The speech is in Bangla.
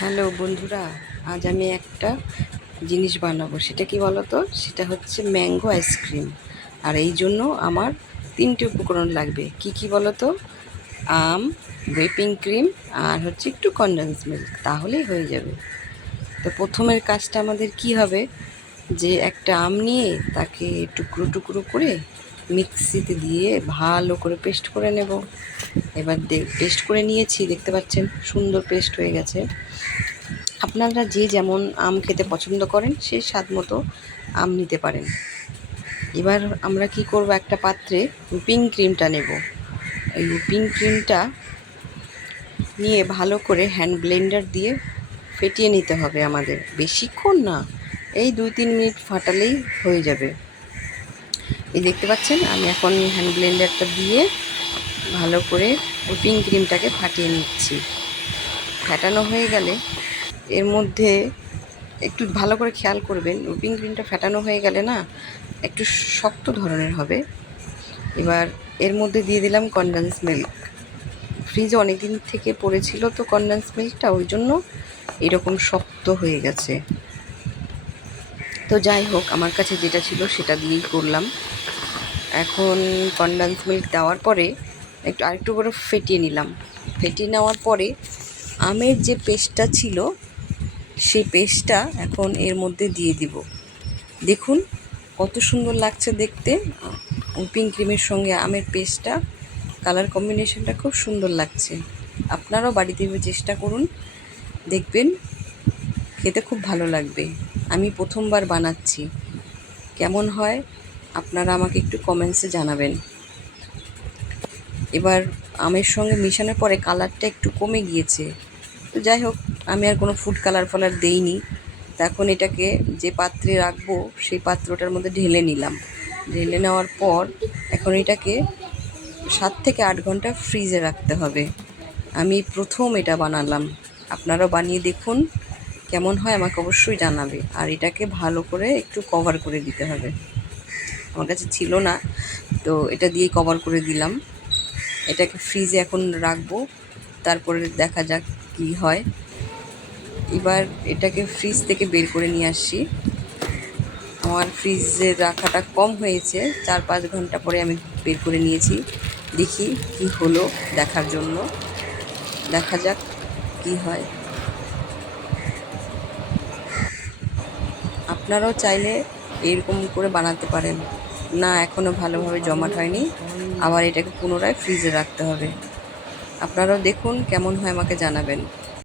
হ্যালো বন্ধুরা, আজ আমি একটা জিনিস বানাবো। সেটা কি বলো তো? সেটা হচ্ছে ম্যাঙ্গো আইসক্রিম। আর এই জন্য আমার 3টে উপকরণ লাগবে। কি কি বলো তো? আম, হুইপিং ক্রিম আর হচ্ছে একটু কনডেন্স মিল্ক, তাহলেই হয়ে যাবে। তো প্রথমের কাজটা আমাদের কি হবে, যে একটা আম নিয়ে তাকে টুকরো টুকরো করে মিক্সিতে দিয়ে ভালো করে পেস্ট করে নেব। এবার পেস্ট করে নিয়েছি, দেখতে পাচ্ছেন সুন্দর পেস্ট হয়ে গেছে। আপনারা যে যেমন আম খেতে পছন্দ করেন সেই স্বাদ মতো আম নিতে পারেন। এবার আমরা কি করব, একটা পাত্রে হুইপিং ক্রিমটা নেব। এই হুইপিং ক্রিমটা নিয়ে ভালো করে হ্যান্ড ব্লেন্ডার দিয়ে ফেটিয়ে নিতে হবে আমাদের, বেশিক্ষণ না, এই 2-3 মিনিট ফাটালেই হয়ে যাবে। এই দেখতে পাচ্ছেন আমি এখন হ্যান্ড ব্লেন্ডারটা দিয়ে ভালো করে হুইপিং ক্রিমটাকে ফাটিয়ে নিচ্ছি। ফাটানো হয়ে গেলে এর মধ্যে একটু ভালো করে খেয়াল করবেন, হুইপিং ক্রিমটা ফেটানো হয়ে গেলে না একটু শক্ত ধরনের হবে। এবার এর মধ্যে দিয়ে দিলাম কনডেন্স মিল্ক। ফ্রিজে অনেক দিন থেকে পড়েছিল তো কনডেন্স মিল্কটা, ওই জন্য এরকম শক্ত হয়ে গেছে। তো যাই হোক, আমার কাছে যেটা ছিল সেটা দিয়েই করলাম। এখন কনডেন্স মিল্ক দেওয়ার পরে আরেকটু করে ফেটিয়ে নিলাম। ফেটিয়ে নেওয়ার পরে আমের যে পেস্টটা ছিল সেই পেস্টটা এখন এর মধ্যে দিয়ে দিব। দেখুন কত সুন্দর লাগছে দেখতে, হুইপিং ক্রিমের সঙ্গে আমের পেস্টটা, কালার কম্বিনেশনটা খুব সুন্দর লাগছে। আপনারাও বাড়িতে চেষ্টা করুন, দেখবেন খেতে খুব ভালো লাগবে। আমি প্রথমবার বানাচ্ছি, কেমন হয় আপনারা আমাকে একটু কমেন্টসে জানাবেন। এবার আমের সঙ্গে মেশানোর পরে কালারটা একটু কমে গিয়েছে, তো যাই হোক আমি আর কোনো ফুড কালার দেইনি। তা এখন এটাকে যে পাত্রে রাখবো সেই পাত্রটার মধ্যে ঢেলে নিলাম। ঢেলে নেওয়ার পর এখন এটাকে 7 থেকে 8 ঘন্টা ফ্রিজে রাখতে হবে। আমি প্রথম এটা বানালাম, আপনারাও বানিয়ে দেখুন, কেমন হয় আমাকে অবশ্যই জানাবে। আর এটাকে ভালো করে একটু কভার করে দিতে হবে, আমার কাছে ছিল না তো এটা দিয়ে কভার করে দিলাম। এটাকে ফ্রিজে এখন রাখবো, তারপরে দেখা যাক কি হয়। এবার এটাকে ফ্রিজ থেকে বের করে নিয়ে আসছি। আমার ফ্রিজে রাখাটা কম হয়েছে, 4-5 ঘন্টা পরে আমি বের করে নিয়েছি। দেখি কি হলো, দেখার জন্য, দেখা যাক কি হয়। আপনারাও চাইলে এরকম করে বানাতে পারেন। না, এখনও ভালোভাবে জমাট হয়নি, আবার এটাকে পুনরায় ফ্রিজে রাখতে হবে। আপনারাও দেখুন কেমন হয় আমাকে জানাবেন।